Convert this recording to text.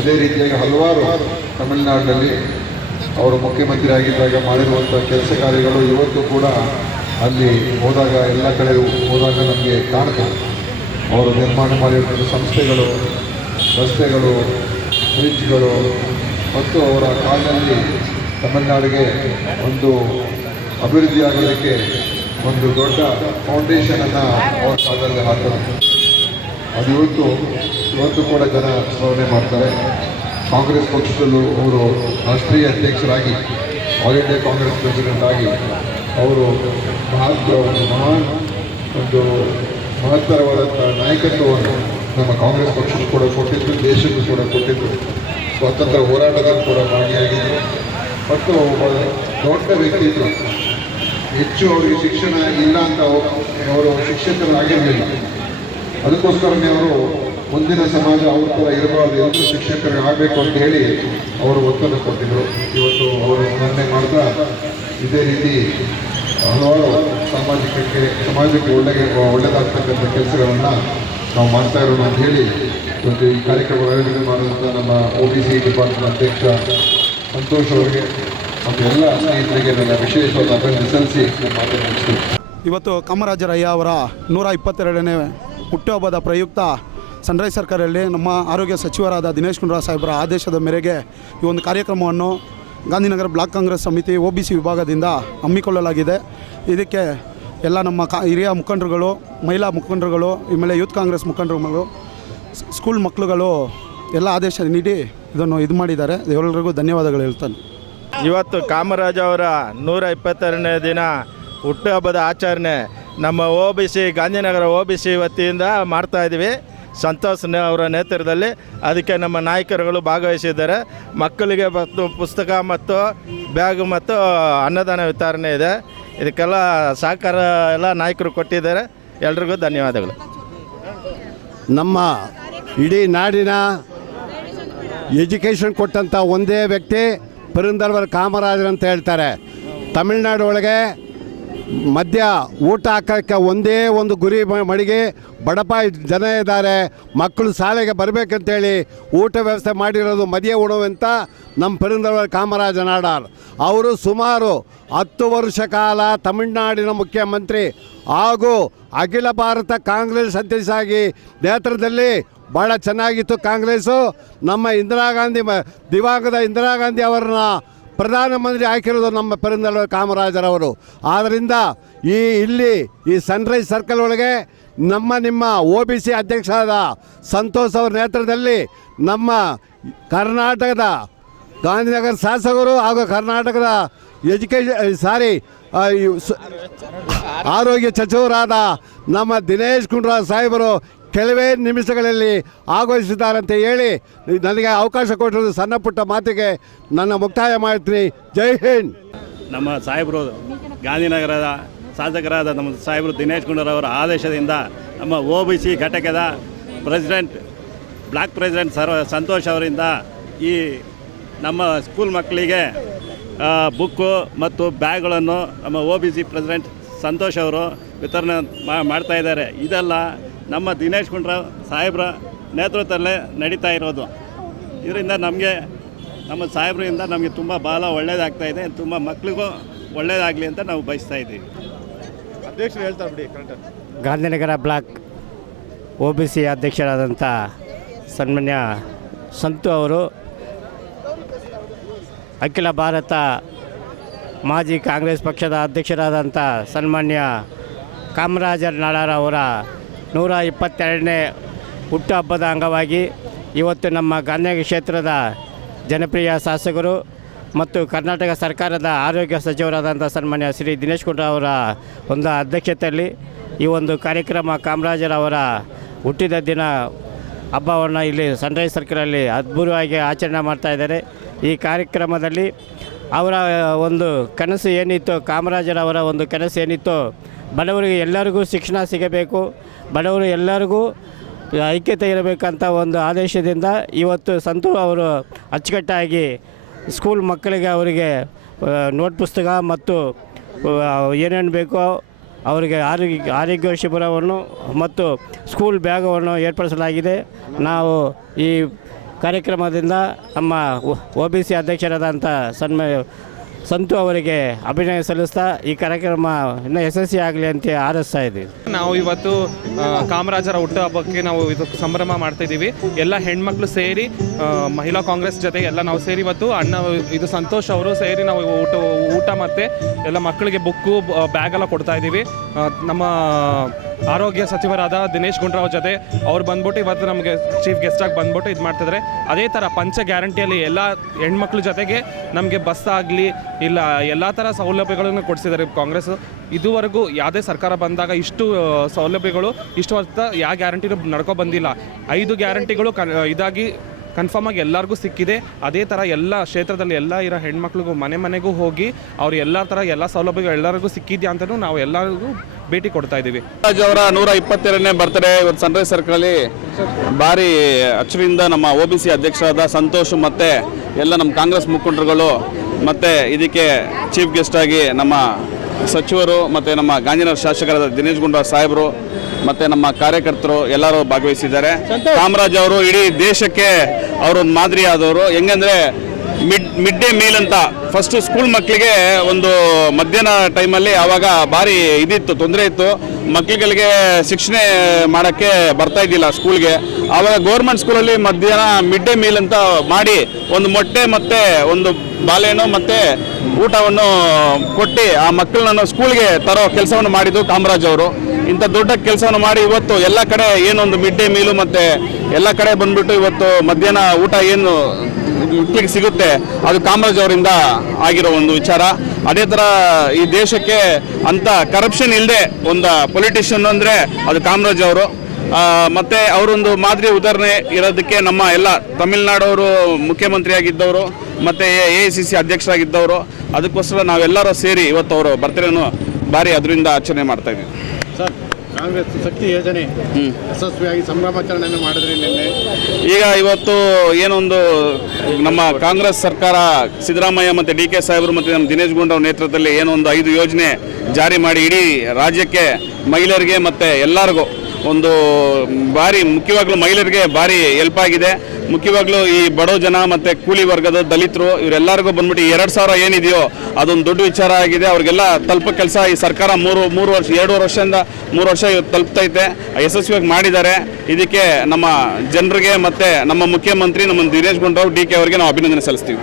ಅದು ರೀತಿಯಾಗಿ ಹಲವಾರು ತಮಿಳುನಾಡಿನಲ್ಲಿ ಅವರು ಮುಖ್ಯಮಂತ್ರಿ ಆಗಿದ್ದಾಗ ಮಾಡಿರುವಂಥ ಕೆಲಸ ಕಾರ್ಯಗಳು ಇವತ್ತು ಕೂಡ ಅಲ್ಲಿ ಹೋದಾಗ ಎಲ್ಲ ಕಡೆ ಹೋದಾಗ ನಮಗೆ ಕಾಣ್ತದೆ ಅವರು ನಿರ್ಮಾಣ ಮಾಡಿರುವಂಥ ಸಂಸ್ಥೆಗಳು, ರಸ್ತೆಗಳು, ಬ್ರಿಡ್ಜ್ಗಳು ಮತ್ತು ಅವರ ಕಾಲದಲ್ಲಿ ತಮಿಳುನಾಡಿಗೆ ಒಂದು ಅಭಿವೃದ್ಧಿಯಾಗೋದಕ್ಕೆ ಒಂದು ದೊಡ್ಡ ಫೌಂಡೇಶನನ್ನು ಅವ್ರ ಕಾಲದಲ್ಲಿ ಹಾಕಿದ್ರು ಅದು ಇವತ್ತು ಇವತ್ತು ಕೂಡ ಜನ ಸ್ಮರಣೆ ಮಾಡ್ತಾರೆ. ಕಾಂಗ್ರೆಸ್ ಪಕ್ಷದಲ್ಲೂ ಅವರು ರಾಷ್ಟ್ರೀಯ ಅಧ್ಯಕ್ಷರಾಗಿ ಆಲ್ ಇಂಡಿಯಾ ಕಾಂಗ್ರೆಸ್ ಪ್ರೆಸಿಡೆಂಟ್ ಆಗಿ ಅವರು ಮಹತ್ವ, ಒಂದು ಮಹಾನ್, ಒಂದು ಮಹತ್ತರವಾದಂಥ ನಾಯಕತ್ವವನ್ನು ನಮ್ಮ ಕಾಂಗ್ರೆಸ್ ಪಕ್ಷಕ್ಕೂ ಕೂಡ ಕೊಟ್ಟಿದ್ದು ದೇಶಕ್ಕೂ ಕೂಡ ಕೊಟ್ಟಿದ್ದು ಸ್ವಾತಂತ್ರ್ಯ ಹೋರಾಟದಲ್ಲಿ ಕೂಡ ಭಾಗಿಯಾಗಿದ್ದರು ಮತ್ತು ಒಬ್ಬ ದೊಡ್ಡ ವ್ಯಕ್ತಿತ್ವ ಹೆಚ್ಚು ಅವರಿಗೆ ಶಿಕ್ಷಣ ಇಲ್ಲ ಅಂತ ಅವರು ಶಿಕ್ಷಕರಾಗಿರಲಿಲ್ಲ. ಅದಕ್ಕೋಸ್ಕರನೇ ಅವರು ಮುಂದಿನ ಸಮಾಜ ಅವ್ರ ಕೂಡ ಇರಬಾರ್ದು ಎಲ್ಲರೂ ಶಿಕ್ಷಕರು ಆಗಬೇಕು ಅಂತ ಹೇಳಿ ಅವರು ಒತ್ತಡ ಕೊಟ್ಟಿದ್ದರು ಇವತ್ತು ಅವರು ಸ್ಮರಣೆ ಮಾಡ್ತಾ ಇದೇ ರೀತಿ ಹಲವಾರು ಸಾಮಾಜಿಕಕ್ಕೆ, ಸಮಾಜಕ್ಕೆ ಒಳ್ಳೆಗೆ ಒಳ್ಳೆಯದಾಗ್ತಕ್ಕಂಥ ಕೆಲಸಗಳನ್ನು ನಾವು ಮಾಡ್ತಾ ಇರೋಣ ಅಂತ ಹೇಳಿ ಇವತ್ತು ಈ ಕಾರ್ಯಕ್ರಮ ಆಯೋಜನೆ ಮಾಡುವಂಥ ನಮ್ಮ ಒ ಬಿ ಸಿ ಡಿಪಾರ್ಟ್ಮೆಂಟ್ ಅಧ್ಯಕ್ಷ ಸಂತೋಷ್ ಅವರಿಗೆ ಮತ್ತು ಎಲ್ಲ ಸ್ನೇಹಿತರಿಗೆ ನನ್ನ ವಿಶೇಷವಾದ ಅಭಿನಂದಿಸಿ ಮುಗಿಸ್ತೀನಿ. ಇವತ್ತು ಕಾಮರಾಜರಯ್ಯ ಅವರ ನೂರ ಇಪ್ಪತ್ತೆರಡನೇ ಹುಟ್ಟುಹಬ್ಬದ ಪ್ರಯುಕ್ತ ಸನ್ರೈಸ್ ಸರ್ಕಾರದಲ್ಲಿ ನಮ್ಮ ಆರೋಗ್ಯ ಸಚಿವರಾದ ದಿನೇಶ್ ಗುಂಡೂರಾವ್ ಸಾಹೇಬರ ಆದೇಶದ ಮೇರೆಗೆ ಈ ಒಂದು ಕಾರ್ಯಕ್ರಮವನ್ನು ಗಾಂಧಿನಗರ ಬ್ಲಾಕ್ ಕಾಂಗ್ರೆಸ್ ಸಮಿತಿ ಒ ಬಿ ಸಿ ವಿಭಾಗದಿಂದ ಹಮ್ಮಿಕೊಳ್ಳಲಾಗಿದೆ. ಇದಕ್ಕೆ ಎಲ್ಲ ನಮ್ಮ ಕಾ ಹಿರಿಯ ಮುಖಂಡರುಗಳು, ಮಹಿಳಾ ಮುಖಂಡರುಗಳು ಆಮೇಲೆ ಯೂತ್ ಕಾಂಗ್ರೆಸ್ ಮುಖಂಡರುಗಳು ಸ್ಕೂಲ್ ಮಕ್ಕಳುಗಳು ಎಲ್ಲ ಆದೇಶ ನೀಡಿ ಇದನ್ನು ಇದು ಮಾಡಿದ್ದಾರೆ. ಎಲ್ಲರಿಗೂ ಧನ್ಯವಾದಗಳು ಹೇಳ್ತಾನೆ. ಇವತ್ತು ಕಾಮರಾಜ ಅವರ ನೂರ ಇಪ್ಪತ್ತೆರಡನೇ ದಿನ ಹುಟ್ಟುಹಬ್ಬದ ಆಚರಣೆ. ನಮ್ಮ O B C Gandhinagar O B C ವತಿಯಿಂದ ಮಾಡ್ತಾ ಇದ್ದೀವಿ ಸಂತೋಷ್ ಅವರ ನೇತೃತ್ವದಲ್ಲಿ ಅದಕ್ಕೆ ನಮ್ಮ ನಾಯಕರುಗಳು ಭಾಗವಹಿಸಿದ್ದಾರೆ. ಮಕ್ಕಳಿಗೆ ಮತ್ತು ಪುಸ್ತಕ ಮತ್ತು ಬ್ಯಾಗ್ ಮತ್ತು ಅನ್ನದಾನ ವಿತರಣೆ ಇದೆ. ಇದಕ್ಕೆಲ್ಲ ಸಹಕಾರ ಎಲ್ಲ ನಾಯಕರು ಕೊಟ್ಟಿದ್ದಾರೆ. ಎಲ್ರಿಗೂ ಧನ್ಯವಾದಗಳು. ನಮ್ಮ ಇಡೀ ನಾಡಿನ ಎಜುಕೇಷನ್ ಕೊಟ್ಟಂಥ ಒಂದೇ ವ್ಯಕ್ತಿ ಪರಿಂದರ್ವರ್ ಕಾಮರಾಜರ್ ಅಂತ ಹೇಳ್ತಾರೆ. ತಮಿಳ್ನಾಡು ಒಳಗೆ ಮಧ್ಯ ಊಟ ಹಾಕೋಕ್ಕೆ ಒಂದೇ ಒಂದು ಗುರಿ ಮಡಿಗೆ ಬಡಪ ಜನ ಇದ್ದಾರೆ. ಮಕ್ಕಳು ಶಾಲೆಗೆ ಬರಬೇಕಂತೇಳಿ ಊಟ ವ್ಯವಸ್ಥೆ ಮಾಡಿರೋದು ಮದ್ಯ ಉಣವು ಅಂತ ನಮ್ಮ ಪುರಂದರವರ ಕಾಮರಾಜ ನಾಡಾರ್ ಅವರು ಸುಮಾರು ಹತ್ತು ವರ್ಷ ಕಾಲ ತಮಿಳುನಾಡಿನ ಮುಖ್ಯಮಂತ್ರಿ ಹಾಗೂ ಅಖಿಲ ಭಾರತ ಕಾಂಗ್ರೆಸ್ ಅಧ್ಯಕ್ಷರಾಗಿ ನೇತೃತ್ವದಲ್ಲಿ ಭಾಳ ಚೆನ್ನಾಗಿತ್ತು ಕಾಂಗ್ರೆಸ್ಸು. ನಮ್ಮ ಇಂದಿರಾ ಗಾಂಧಿ ದಿವಂಗತ ಇಂದಿರಾ ಗಾಂಧಿ ಅವರನ್ನ ಪ್ರಧಾನಮಂತ್ರಿ ಆಗಿರೋದು ನಮ್ಮ ಪೆರಿಂದಲ ಕಾಮರಾಜರವರು. ಆದ್ದರಿಂದ ಈ ಇಲ್ಲಿ ಈ ಸನ್ರೈಸ್ ಸರ್ಕಲ್ ಒಳಗೆ ನಮ್ಮ ನಿಮ್ಮ ಒ ಬಿ ಸಿ ಅಧ್ಯಕ್ಷರಾದ ಸಂತೋಷ್ ಅವರ ನೇತೃತ್ವದಲ್ಲಿ ನಮ್ಮ ಕರ್ನಾಟಕದ ಗಾಂಧಿನಗರ ಶಾಸಕರು ಹಾಗೂ ಕರ್ನಾಟಕದ ಎಜುಕೇಷನ್ ಸಾರಿ ಆರೋಗ್ಯ ಸಚಿವರಾದ ನಮ್ಮ ದಿನೇಶ್ ಗುಂಡೂರಾವ್ ಸಾಹೇಬರು ಕೆಲವೇ ನಿಮಿಷಗಳಲ್ಲಿ ಆಗಮಿಸಿದ್ದಾರಂತೆ ಹೇಳಿ ನನಗೆ ಅವಕಾಶ ಕೊಟ್ಟಿರೋದು ಸಣ್ಣ ಪುಟ್ಟ ಮಾತಿಗೆ ನನ್ನ ಮುಕ್ತಾಯ ಮಾಡ್ತೀನಿ. ಜೈ ಹಿಂದ್. ನಮ್ಮ ಸಾಹೇಬರು ಗಾಂಧಿನಗರದ ಶಾಸಕರಾದ ನಮ್ಮ ಸಾಹೇಬರು ದಿನೇಶ್ ಗುಂಡೂರವರ ಆದೇಶದಿಂದ ನಮ್ಮ ಒ ಬಿ ಸಿ ಘಟಕದ president, block president sir Santosh ಅವರಿಂದ ಈ ನಮ್ಮ ಸ್ಕೂಲ್ ಮಕ್ಕಳಿಗೆ ಬುಕ್ಕು ಮತ್ತು ಬ್ಯಾಗ್ಗಳನ್ನು ನಮ್ಮ O B C president Santosh ಅವರು ವಿತರಣೆ ಮಾಡ್ತಾ ಇದ್ದಾರೆ. ಇದೆಲ್ಲ ನಮ್ಮ ದಿನೇಶ್ ಗುಂಡ್ರಾವ್ ಸಾಹೇಬ್ರ ನೇತೃತ್ವದಲ್ಲೇ ನಡೀತಾ ಇರೋದು. ಇದರಿಂದ ನಮಗೆ ನಮ್ಮ ಸಾಹೇಬ್ರಿಂದ ನಮಗೆ ತುಂಬ ಬಹಳ ಒಳ್ಳೆಯದಾಗ್ತಾ ಇದೆ. ತುಂಬ ಮಕ್ಳಿಗೂ ಒಳ್ಳೆಯದಾಗಲಿ ಅಂತ ನಾವು ಬಯಸ್ತಾ ಇದ್ದೀವಿ. ಅಧ್ಯಕ್ಷರು ಹೇಳ್ತಾ ಬಿಡಿ correct Gandhinagar block O B C ಅಧ್ಯಕ್ಷರಾದಂಥ ಸನ್ಮಾನ್ಯ ಸಂತು ಅವರು ಅಖಿಲ ಭಾರತ ಮಾಜಿ ಕಾಂಗ್ರೆಸ್ ಪಕ್ಷದ ಅಧ್ಯಕ್ಷರಾದಂಥ ಸನ್ಮಾನ್ಯ ಕಾಮರಾಜರ್ ನಾಡಾರ ಅವರ ನೂರ ಇಪ್ಪತ್ತೆರಡನೇ ಹುಟ್ಟುಹಬ್ಬದ ಅಂಗವಾಗಿ ಇವತ್ತು ನಮ್ಮ ಗಾಂಧಿ ಕ್ಷೇತ್ರದ ಜನಪ್ರಿಯ ಶಾಸಕರು ಮತ್ತು ಕರ್ನಾಟಕ ಸರ್ಕಾರದ ಆರೋಗ್ಯ ಸಚಿವರಾದಂಥ ಸನ್ಮಾನ್ಯ ಶ್ರೀ ದಿನೇಶ್ ಗುಂಡೂರಾವ್ ಅವರ ಒಂದು ಅಧ್ಯಕ್ಷತೆಯಲ್ಲಿ ಈ ಒಂದು ಕಾರ್ಯಕ್ರಮ ಕಾಮರಾಜರವರ ಹುಟ್ಟಿದ ದಿನ ಹಬ್ಬವನ್ನು ಇಲ್ಲಿ ಸನ್ರೈಸ್ ಸರ್ಕಲಲ್ಲಿ ಅದ್ಭುತವಾಗಿ ಆಚರಣೆ ಮಾಡ್ತಾ ಇದ್ದಾರೆ. ಈ ಕಾರ್ಯಕ್ರಮದಲ್ಲಿ ಅವರ ಒಂದು ಕನಸು ಏನಿತ್ತು ಕಾಮರಾಜರವರ ಒಂದು ಕನಸು ಏನಿತ್ತು, ಬಡವರಿಗೆ ಎಲ್ಲರಿಗೂ ಶಿಕ್ಷಣ ಸಿಗಬೇಕು. ಬಡವರು ಎಲ್ಲರಿಗೂ ಐಕ್ಯತೆ ಇರಬೇಕಂತ ಒಂದು ಆದೇಶದಿಂದ ಇವತ್ತು ಸಂತು ಅವರು ಅಚ್ಚುಕಟ್ಟಾಗಿ ಸ್ಕೂಲ್ ಮಕ್ಕಳಿಗೆ ಅವರಿಗೆ ನೋಟ್ ಪುಸ್ತಕ ಮತ್ತು ಏನೇನು ಬೇಕೋ ಅವರಿಗೆ ಆರೋಗ್ಯ ಆರೋಗ್ಯ ಶಿಬಿರವನ್ನು ಮತ್ತು ಸ್ಕೂಲ್ ಬ್ಯಾಗವನ್ನು ಏರ್ಪಡಿಸಲಾಗಿದೆ. ನಾವು ಈ ಕಾರ್ಯಕ್ರಮದಿಂದ ನಮ್ಮ ಒ ಬಿ ಸಿ ಅಧ್ಯಕ್ಷರಾದಂಥ ಸನ್ಮ ಸಂತು ಅವರಿಗೆ ಅಭಿನಯ ಸಲ್ಲಿಸ್ತಾ ಈ ಕಾರ್ಯಕ್ರಮ ಇನ್ನೂ ಯಶಸ್ವಿ ಆಗಲಿ ಅಂತ ಆರಿಸ್ತಾ ಇದ್ದೀವಿ. ನಾವು ಇವತ್ತು ಆ, ಕಾಮರಾಜರ ಹುಟ್ಟುಹಬ್ಬಕ್ಕೆ ನಾವು ಇದು ಸಂಭ್ರಮ ಮಾಡ್ತಾ ಇದ್ದೀವಿ. ಎಲ್ಲ ಹೆಣ್ಮಕ್ಳು ಸೇರಿ ಮಹಿಳಾ ಕಾಂಗ್ರೆಸ್ ಜೊತೆ ಎಲ್ಲ ನಾವು ಸೇರಿ ಇವತ್ತು ಅಣ್ಣ ಇದು ಸಂತೋಷ್ ಅವರು ಸೇರಿ ನಾವು ಊಟ ಊಟ ಮತ್ತು ಎಲ್ಲ ಮಕ್ಕಳಿಗೆ ಬುಕ್ಕು ಬ್ಯಾಗೆಲ್ಲ ಕೊಡ್ತಾ ಇದ್ದೀವಿ. ನಮ್ಮ ಆರೋಗ್ಯ ಸಚಿವರಾದ ದಿನೇಶ್ ಗುಂಡ್ರಾವ್ ಜೊತೆ ಅವ್ರು ಬಂದ್ಬಿಟ್ಟು ಇವತ್ತು ನಮಗೆ ಚೀಫ್ ಗೆಸ್ಟಾಗಿ ಬಂದ್ಬಿಟ್ಟು ಇದು ಮಾಡ್ತಿದ್ದಾರೆ ಅದೇ ಥರ ಪಂಚ ಗ್ಯಾರಂಟಿಯಲ್ಲಿ ಎಲ್ಲ ಹೆಣ್ಮಕ್ಳ ಜೊತೆಗೆ ನಮಗೆ ಬಸ್ ಆಗಲಿ, ಇಲ್ಲ ಎಲ್ಲ ಥರ ಸೌಲಭ್ಯಗಳನ್ನು ಕೊಡಿಸಿದ್ದಾರೆ ಕಾಂಗ್ರೆಸ್. ಇದುವರೆಗೂ ಯಾವುದೇ ಸರ್ಕಾರ ಬಂದಾಗ ಇಷ್ಟು ಸೌಲಭ್ಯಗಳು ಇಷ್ಟು ವರ್ಷ ಯಾವ ಗ್ಯಾರಂಟಿನೂ ನಡ್ಕೊ ಬಂದಿಲ್ಲ. ಐದು ಗ್ಯಾರಂಟಿಗಳು ಕ ಇದಾಗಿ ಕನ್ಫರ್ಮ್ ಆಗಿ ಎಲ್ಲರಿಗೂ ಸಿಕ್ಕಿದೆ. ಅದೇ ಥರ ಎಲ್ಲ ಕ್ಷೇತ್ರದಲ್ಲಿ ಎಲ್ಲ ಇರೋ ಹೆಣ್ಮಕ್ಳಿಗೂ ಮನೆ ಮನೆಗೂ ಹೋಗಿ ಅವ್ರು ಎಲ್ಲ ಥರ ಎಲ್ಲ ಸೌಲಭ್ಯಗಳು ಎಲ್ಲರಿಗೂ ಸಿಕ್ಕಿದೆಯಾ ಅಂತಲೂ ನಾವು ಎಲ್ಲರಿಗೂ ಭೇಟಿ ಕೊಡ್ತಾ ಇದ್ದೀವಿ. ರಾಜ್ ಅವರ ನೂರ ಇಪ್ಪತ್ತೆರಡನೇ ಬರ್ತ್ಡೇ ಇವತ್ತು ಸನ್ರೈಸ್ ಸರ್ಕಲಲ್ಲಿ ಭಾರಿ ಅಚ್ಚರಿಯಿಂದ ನಮ್ಮ ಒ ಬಿ ಸಿ ಅಧ್ಯಕ್ಷರಾದ ಸಂತೋಷ್ ಮತ್ತು ಎಲ್ಲ ನಮ್ಮ ಕಾಂಗ್ರೆಸ್ ಮುಖಂಡರುಗಳು ಮತ್ತು ಇದಕ್ಕೆ ಚೀಫ್ ಗೆಸ್ಟಾಗಿ ಆಗಿ ನಮ್ಮ ಸಚಿವರು ಮತ್ತು ನಮ್ಮ ಗಾಂಧಿನಗರ ಶಾಸಕರಾದ ದಿನೇಶ್ ಗುಂಡೂರಾವ್ ಸಾಹೇಬರು ಮತ್ತು ನಮ್ಮ ಕಾರ್ಯಕರ್ತರು ಎಲ್ಲರೂ ಭಾಗವಹಿಸಿದ್ದಾರೆ. ಕಾಮರಾಜ್ ಅವರು ಇಡೀ ದೇಶಕ್ಕೆ ಅವರೊಂದು ಮಾದರಿಯಾದವರು. ಆದವರು ಹೆಂಗಂದ್ರೆ ಮಿಡ್ ಮಿಡ್ ಡೇ ಮೀಲ್ ಅಂತ. ಫಸ್ಟ್ ಸ್ಕೂಲ್ ಮಕ್ಕಳಿಗೆ ಒಂದು ಮಧ್ಯಾಹ್ನ ಟೈಮಲ್ಲಿ ಆವಾಗ ಭಾರಿ ಇದಿತ್ತು, ತೊಂದರೆ ಇತ್ತು. ಮಕ್ಕಳುಗಳಿಗೆ ಶಿಕ್ಷಣ ಮಾಡೋಕ್ಕೆ ಬರ್ತಾ ಇದ್ದಿಲ್ಲ ಸ್ಕೂಲ್ಗೆ ಆವಾಗ ಗೌರ್ಮೆಂಟ್ ಸ್ಕೂಲಲ್ಲಿ ಮಧ್ಯಾಹ್ನ ಮಿಡ್ ಡೇ ಮೀಲ್ ಅಂತ ಮಾಡಿ ಒಂದು ಮೊಟ್ಟೆ ಮತ್ತು ಒಂದು ಬಾಳೆಹಣ್ಣು ಮತ್ತು ಊಟವನ್ನು ಕೊಟ್ಟು ಆ ಮಕ್ಕಳನ್ನು ಸ್ಕೂಲ್ಗೆ ತರೋ ಕೆಲಸವನ್ನು ಮಾಡಿದ್ದು ಕಾಮರಾಜ್ ಅವರು. ಇಂಥ ದೊಡ್ಡ ಕೆಲಸವನ್ನು ಮಾಡಿ ಇವತ್ತು ಎಲ್ಲ ಕಡೆ ಏನೊಂದು ಮಿಡ್ ಡೇ ಮೀಲು ಮತ್ತು ಎಲ್ಲ ಕಡೆ ಬಂದ್ಬಿಟ್ಟು ಇವತ್ತು ಮಧ್ಯಾಹ್ನ ಊಟ ಏನು ಮಕ್ಕಳಿಗೆ ಸಿಗುತ್ತೆ. ಅದು ಕಾಮರಾಜ್ ಅವರಿಂದ ಆಗಿರೋ ಒಂದು ವಿಚಾರ. ಅದೇ ಥರ ಈ ದೇಶಕ್ಕೆ ಅಂತ ಕರಪ್ಷನ್ ಇಲ್ಲದೆ ಒಂದು ಪೊಲಿಟಿಷಿಯನ್ ಅಂದರೆ ಅದು ಕಾಮರಾಜ್ ಅವರು. ಮತ್ತೆ ಅವರೊಂದು ಮಾದರಿ ಉದಾಹರಣೆ ಇರೋದಕ್ಕೆ ನಮ್ಮ ಎಲ್ಲ ತಮಿಳ್ನಾಡವರು ಮುಖ್ಯಮಂತ್ರಿಯಾಗಿದ್ದವರು ಮತ್ತು ಎ ಎ ಸಿ ಸಿ ಅಧ್ಯಕ್ಷರಾಗಿದ್ದವರು. ಅದಕ್ಕೋಸ್ಕರ ನಾವೆಲ್ಲರೂ ಸೇರಿ ಇವತ್ತು ಅವರು ಬರ್ತಡೇನು ಭಾರಿ ಅದರಿಂದ ಆಚರಣೆ ಮಾಡ್ತಾ ಇದ್ದೀವಿ. ಸರ್ ಕಾಂಗ್ರೆಸ್ ಶಕ್ತಿ ಯೋಜನೆ ಯಶಸ್ವಿಯಾಗಿ ಸಂಭ್ರಮಾಚರಣೆಯನ್ನು ಮಾಡಿದ್ರಿ ನಿನ್ನೆ. ಈಗ ಇವತ್ತು ಏನೊಂದು ನಮ್ಮ ಕಾಂಗ್ರೆಸ್ ಸರ್ಕಾರ ಸಿದ್ದರಾಮಯ್ಯ ಮತ್ತು ಡಿ ಕೆ ಸಾಹೇಬರು ಮತ್ತು ನಮ್ಮ ದಿನೇಶ್ ಗುಂಡವ್ರ ನೇತೃತ್ವದಲ್ಲಿ ಏನೊಂದು ಐದು ಯೋಜನೆ ಜಾರಿ ಮಾಡಿ ಇಡೀ ರಾಜ್ಯಕ್ಕೆ ಮಹಿಳೆಯರಿಗೆ ಮತ್ತು ಎಲ್ಲರಿಗೂ ಒಂದು ಭಾರಿ ಮುಖ್ಯವಾಗ್ಲೂ ಮಹಿಳೆಯರಿಗೆ ಭಾರಿ ಹೆಲ್ಪ್ ಆಗಿದೆ. ಮುಖ್ಯವಾಗ್ಲೂ ಈ ಬಡೋ ಜನ ಮತ್ತು ಕೂಲಿ ವರ್ಗದ ದಲಿತರು, ಇವರೆಲ್ಲರಿಗೂ ಬಂದ್ಬಿಟ್ಟು ಎರಡು ಸಾವಿರ ಏನಿದೆಯೋ, ಅದೊಂದು ದೊಡ್ಡ ವಿಚಾರ ಆಗಿದೆ. ಅವ್ರಿಗೆಲ್ಲ ತಲುಪೋ ಕೆಲಸ ಈ ಸರ್ಕಾರ ಮೂರು ಮೂರು ವರ್ಷ, ಎರಡೂವರೆ ವರ್ಷದಿಂದ ಮೂರು ವರ್ಷ ಇವತ್ತು ತಲುಪ್ತೈತೆ. ಯಶಸ್ವಿಯಾಗಿ ಮಾಡಿದ್ದಾರೆ. ಇದಕ್ಕೆ ನಮ್ಮ ಜನರಿಗೆ ಮತ್ತು ನಮ್ಮ ಮುಖ್ಯಮಂತ್ರಿ, ನಮ್ಮ ದಿನೇಶ್ ಗುಂಡೂರಾವ್ ಡಿ ಕೆ ಅವರಿಗೆ ನಾವು ಅಭಿನಂದನೆ ಸಲ್ಲಿಸ್ತೀವಿ.